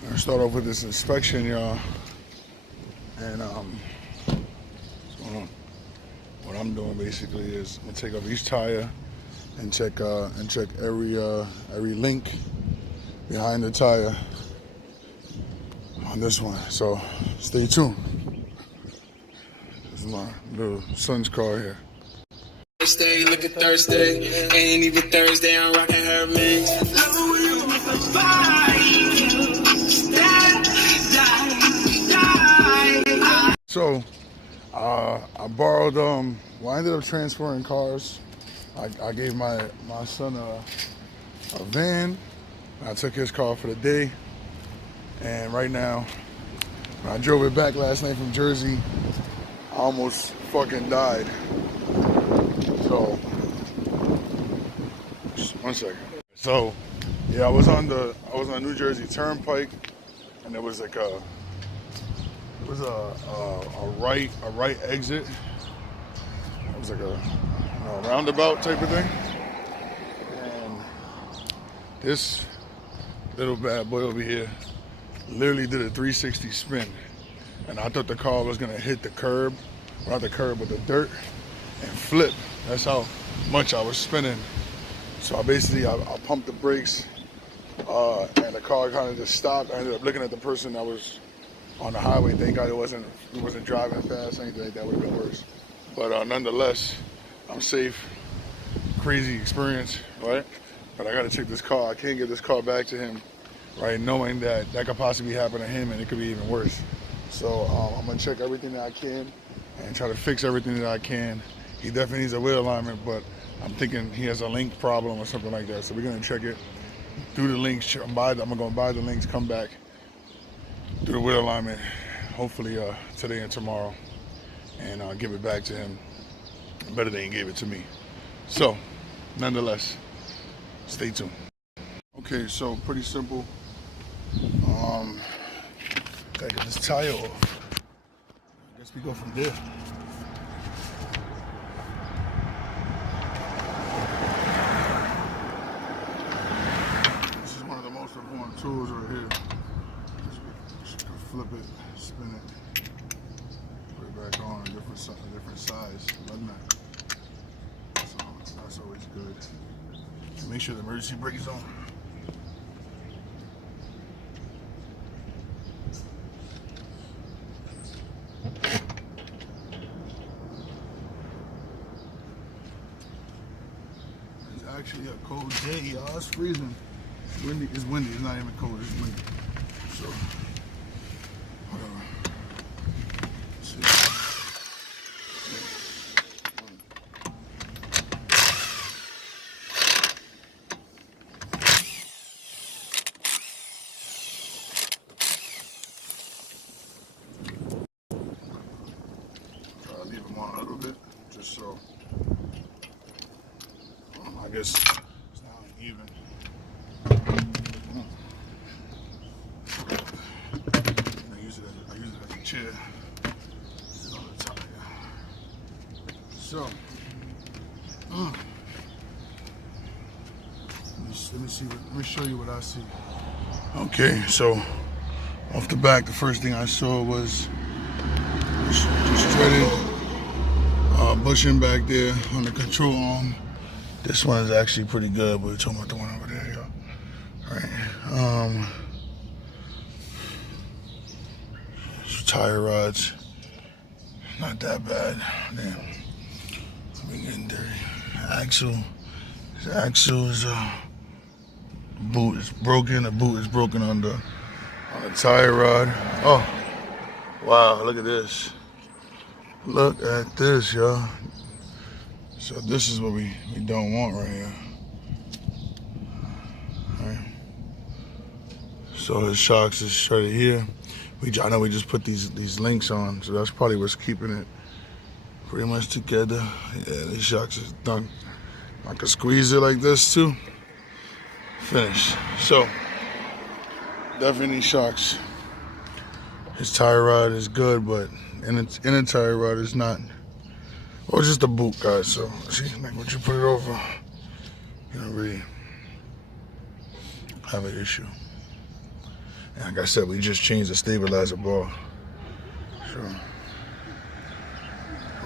I'm gonna start off with this inspection, y'all. And what's going on? What I'm doing basically is I'm gonna take off each tire and check every link behind the tire on this one. So stay tuned. This is my little son's car here. Thursday, look at Thursday, ain't even Thursday, I'm rocking her mix. So, I borrowed, I ended up transferring cars. I gave my son a van. I took his car for the day. And right now, when I drove it back last night from Jersey, I almost fucking died. So, just 1 second. So, yeah, I was on New Jersey Turnpike, and there was like a right exit. It was like a roundabout type of thing, and this little bad boy over here literally did a 360 spin, and I thought the car was gonna hit the curb, not the curb, but the dirt, and flip. That's how much I was spinning. So I pumped the brakes, and the car kind of just stopped. I ended up looking at the person that was on the highway. Thank God it wasn't driving fast, anything like that would have been worse. But nonetheless, I'm safe. Crazy experience, right? But I gotta check this car. I can't give this car back to him, right? Knowing that could possibly happen to him and it could be even worse. So I'm gonna check everything that I can and try to fix everything that I can. He definitely needs a wheel alignment, but I'm thinking he has a link problem or something like that. So we're gonna check it, do the links. I'm gonna buy the links, come back, do the wheel alignment, hopefully today and tomorrow, and give it back to him better than he gave it to me. So, nonetheless, stay tuned. Okay, so pretty simple. Gotta get this tire off. I guess we go from there. This is one of the most important tools right here. Just flip it, spin it, put it back on a different size, like that. So that's always good. And make sure the emergency brake is on. It's actually a cold day, y'all. It's freezing. It's windy. It's windy. It's not even cold. It's windy. So, whatever. Let's see. Leave them on a little bit, just so. I guess it's not even. I use it as a chair. Sit on the tire. So, let me show you what I see. Okay, so off the back, the first thing I saw was just threaded bushing back there on the control arm. This one is actually pretty good, but we're talking about the one over there, y'all. All right. Tire rods, not that bad. Damn, we getting dirty. This axle is boot is broken. The boot is broken on the tire rod. Oh, wow! Look at this. Look at this, y'all. So this is what we don't want right here. All right. So his shocks is shredded here. I know we just put these links on, so that's probably what's keeping it pretty much together. Yeah, these shocks is done. I can squeeze it like this too. Finish. So definitely shocks. His tire rod is good, but inner tire rod is not. Or just the boot, guys. So see, like once you put it over, you don't really have an issue. And like I said, we just changed the stabilizer ball. So,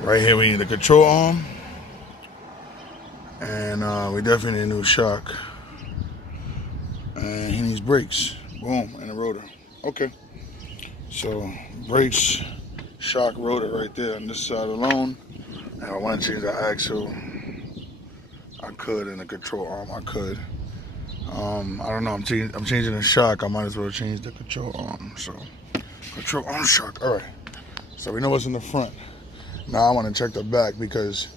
right here we need the control arm. And we definitely need a new shock. And he needs brakes. Boom, and a rotor. Okay. So, brakes, shock, rotor right there on this side alone. And if I want to change the axle, I could, and the control arm, I could. I don't know, I'm changing the shock. I might as well change the control arm. So, control arm shock. All right. So we know what's in the front. Now I want to check the back because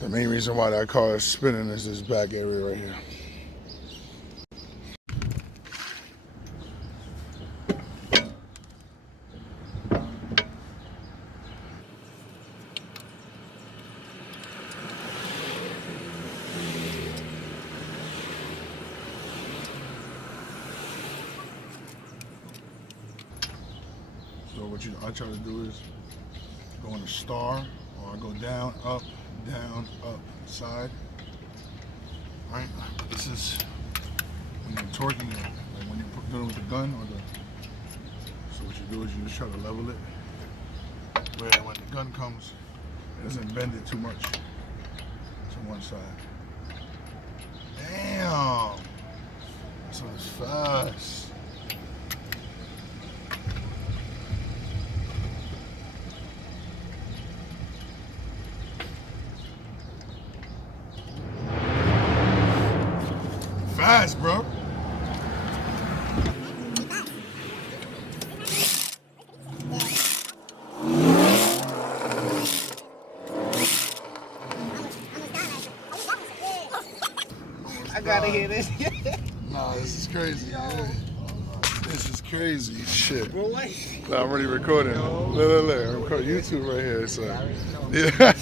the main reason why that car is spinning is this back area right here. So what I try to do is go in a star, or I go down, up, side. Right? This is when you're torquing it, like when you're doing it with the gun or the. So what you do is you just try to level it, where when the gun comes, it doesn't bend it too much to one side. Damn, this one is fast. Fast, bro. I gotta hear this. Nah, this is crazy. Yeah. This is crazy. Shit. Bro, what? I'm already recording. Look. I'm recording YouTube right here. So, yeah.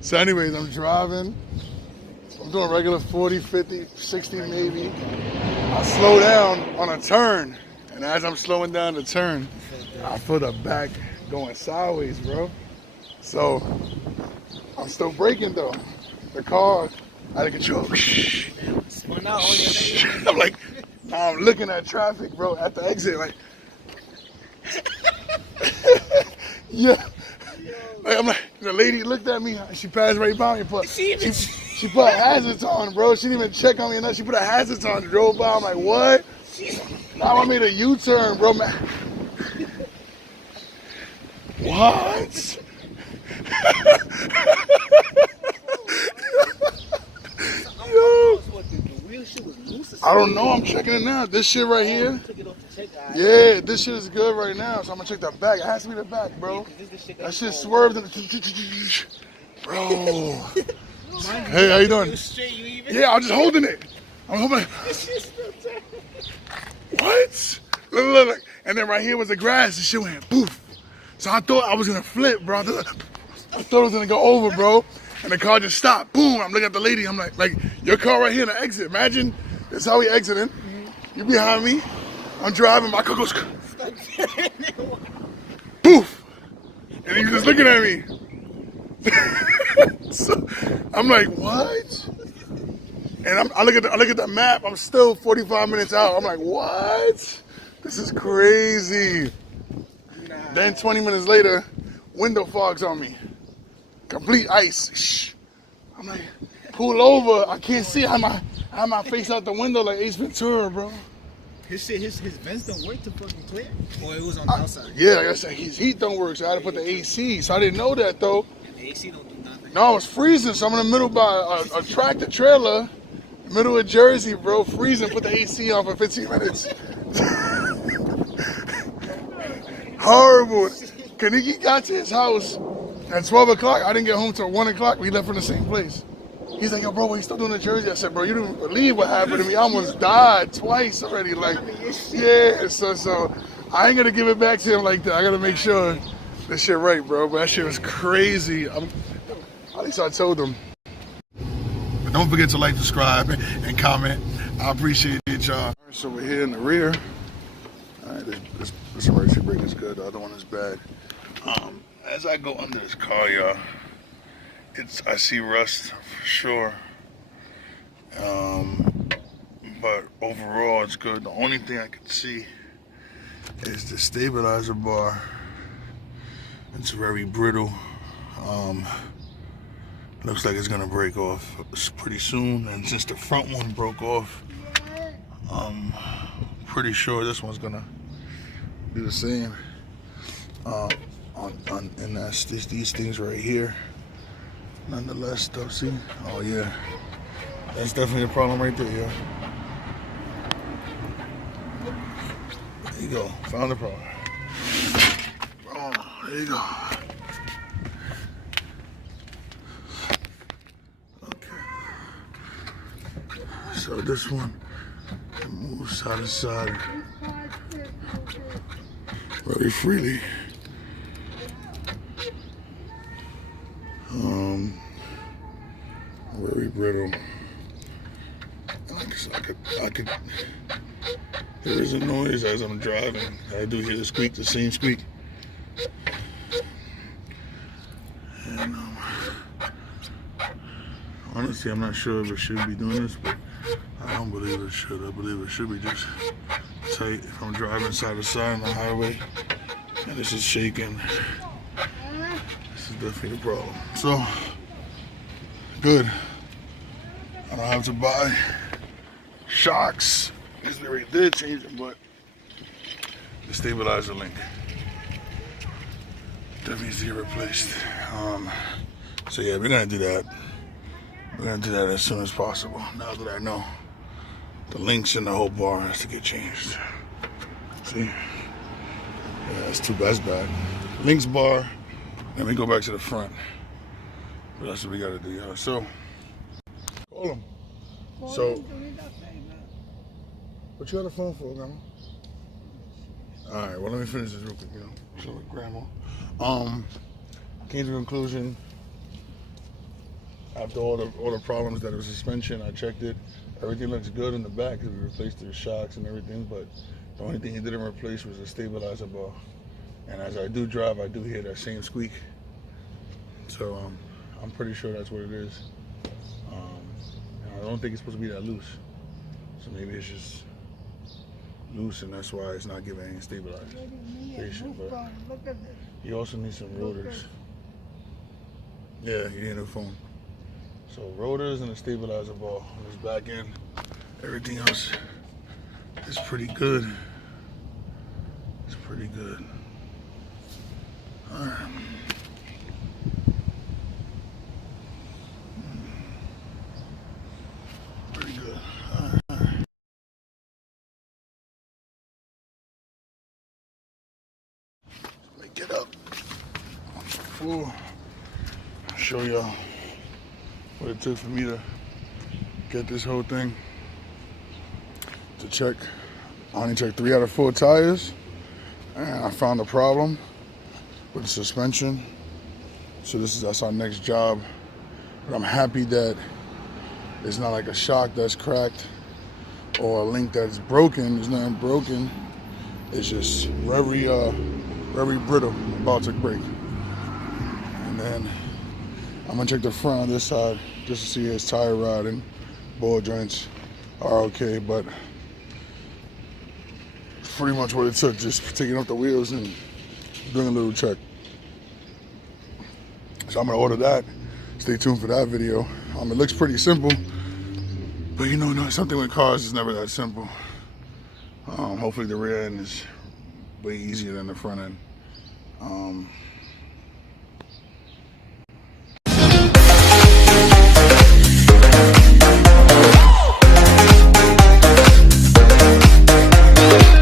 So anyways, I'm driving. I'm doing regular 40, 50, 60 maybe. I slow down on a turn. And as I'm slowing down the turn, I feel the back going sideways, bro. So, I'm still braking though. The car out of control. Spun out on your I'm like, now I'm looking at traffic, bro, at the exit, like, yeah. Like, I'm like, the lady looked at me, she passed right by me, but she put hazards on, bro. She didn't even check on me enough. She put her hazards on, drove by. I'm like, what? Now I made a U-turn, bro, man. What? Yo. I don't know. I'm checking it now. This shit right here. Yeah, this shit is good right now. So I'm gonna check the back. It has to be the back, bro. That shit swerved in the. Bro. Hey, how you doing? Yeah, I'm just holding it. I'm holding it. What? Look. And then right here was the grass. The shit went poof. So I thought I was gonna flip, bro. I thought it was gonna go over, bro. And the car just stopped. Boom. I'm looking at the lady. I'm like, your car right here in the exit. Imagine this is how we exiting. You behind me. I'm driving. My car goes. Poof. And you're just looking at me. So I'm like, what? And I look at the map. I'm still 45 minutes out. I'm like, what? This is crazy. Then 20 minutes later, window fog's on me. Complete ice. Shh. I'm like, pull over. I can't see. I have my face out the window like Ace Ventura, bro. His vents don't work to fucking clear? Or it was on the outside? Yeah, like I said, his heat don't work, so I had to put the AC. So I didn't know that, though. And the AC don't do nothing. No, it's freezing, so I'm in the middle by a tractor trailer, middle of Jersey, bro, freezing, put the AC on for 15 minutes. Horrible. Kaniki got to his house at 12 o'clock. I didn't get home till 1 o'clock. We left from the same place. He's like, yo, bro, what you still doing in Jersey? I said, bro, you don't believe what happened to me. I almost died twice already. Like, yeah, so I ain't going to give it back to him like that. I got to make sure this shit right, bro. But that shit was crazy. At least I told him. But don't forget to like, subscribe, and comment. I appreciate it, y'all. So we're here in the rear. All right, this emergency brake is good. The other one is bad. As I go under this car, y'all, I see rust for sure. but overall it's good. The only thing I can see is the stabilizer bar. It's very brittle. Looks like it's gonna break off pretty soon, and since the front one broke off, I'm pretty sure this one's gonna do the same. And that's these things right here. Nonetheless, though, see? Oh yeah, that's definitely a problem right there, yeah. There you go, found the problem. Oh, there you go. So this one moves side to side very freely. Very brittle. I could there is a noise as I'm driving. I do hear the squeak, the same squeak. And honestly, I'm not sure if it should be doing this, but I don't believe it should. I believe it should be just tight. If I'm driving side to side on the highway and this is shaking, this is definitely the problem. So, good. I don't have to buy shocks. This we already did change them, but the stabilizer link definitely needs to get replaced. So yeah, we're gonna do that. We're gonna do that as soon as possible. Now that I know the links in the whole bar has to get changed. See? Yeah, it's too bad. Links bar, then we go back to the front. But that's what we gotta do, y'all. So, call them. So, what you got a phone for, Grandma? Alright, well, let me finish this real quick, you know. So, with Grandma. Came to the conclusion, after all the problems that was suspension, I checked it. Everything looks good in the back because we replaced the shocks and everything, but the only thing he didn't replace was the stabilizer bar. And as I do drive, I do hear that same squeak. So I'm pretty sure that's what it is. I don't think it's supposed to be that loose. So maybe it's just loose and that's why it's not giving any stabilization. But you also need some rotors. Yeah, you need a new phone. So rotors and a stabilizer bar on this back end. Everything else is pretty good. It's pretty good. All right. Pretty good. All right. Let me get up. I'll show y'all what it took for me to get this whole thing to check. I only checked 3 out of 4 tires, and I found a problem with the suspension. So that's our next job. But I'm happy that it's not like a shock that's cracked or a link that's broken. There's nothing broken. It's just very brittle, about to break. And then I'm gonna check the front on this side just to see his tire rod and ball joints are okay, but pretty much what it took, just taking off the wheels and doing a little check. So I'm gonna order that. Stay tuned for that video. It looks pretty simple, but you know, something with cars is never that simple. Hopefully the rear end is way easier than the front end.